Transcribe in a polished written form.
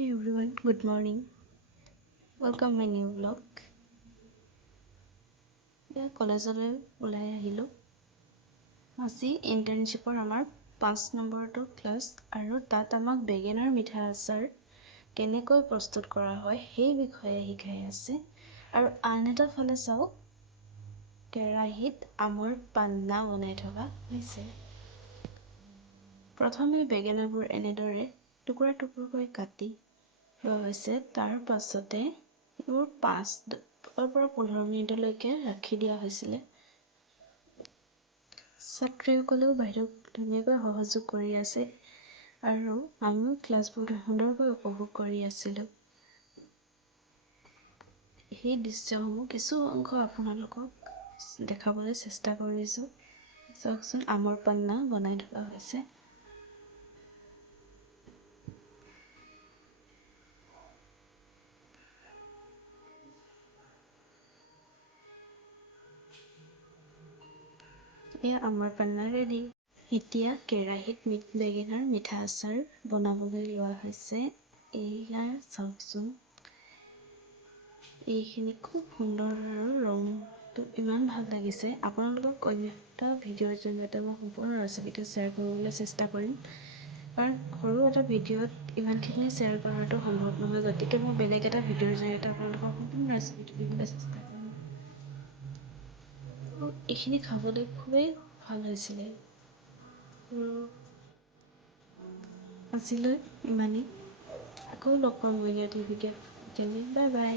Hey everyone, good morning. Welcome my new vlog. কলেজলৈ ওলাই আহিলোঁ। আজি ইণ্টাৰ্ণশ্বিপৰ আমাৰ 5 নম্বৰটো ক্লাছ আৰু তাত আমাক বেগেনাৰ মিঠা আচাৰ কেনেকৈ প্ৰস্তুত কৰা হয় সেই বিষয়ে শিকাই আছে। আৰু আন এটা ফালে চাওক, কেৰাহীত আমৰ পান্না বনাই থকা হৈছে। প্ৰথমে বেগেনাবোৰ এনেদৰে টুকুৰা টুকুৰকৈ কাটি লোৱা হৈছে। তাৰ পাছতে এইবোৰ 5 পৰা 15 মিনিটলৈকে ৰাখি দিয়া হৈছিলে। ছাত্ৰীসকলেও বাইদেউক ধুনীয়াকৈ সহযোগ কৰি আছে আৰু আমিও ক্লাছবোৰ সুন্দৰকৈ উপভোগ কৰি আছিলোঁ। সেই দৃশ্যসমূহ কিছু অংশ আপোনালোকক দেখাবলৈ চেষ্টা কৰিছোঁ। চাওকচোন, আমৰ পান্না বনাই থকা হৈছে। এয়া আমৰ পান্না ৰেডি। এতিয়া কেৰাহীত বেগেনাৰ মিঠা আচাৰ বনাবলৈ লোৱা হৈছে। এয়া চাওকচোন, এইখিনি খুব সুন্দৰ আৰু ৰংটো ইমান ভাল লাগিছে। আপোনালোকক অন্য এটা ভিডিঅ'ৰ জৰিয়তে মই সম্পূৰ্ণ ৰেচিপিটো শ্বেয়াৰ কৰিবলৈ চেষ্টা কৰিম, কাৰণ সৰু এটা ভিডিঅ'ত ইমানখিনি শ্বেয়াৰ কৰাটো সম্ভৱ নহয়। গতিকে মই বেলেগ এটা ভিডিঅ'ৰ জৰিয়তে আপোনালোকক সম্পূৰ্ণ ৰেচিপিটো দিবলৈ চেষ্টা কৰিম। এইখিনি খাবলৈ খুবেই ভাল হৈছিলে। আজিলৈ ইমানেই। আকৌ লগ পাম অন্য এটা ভিডিঅ'ত। Bye bye.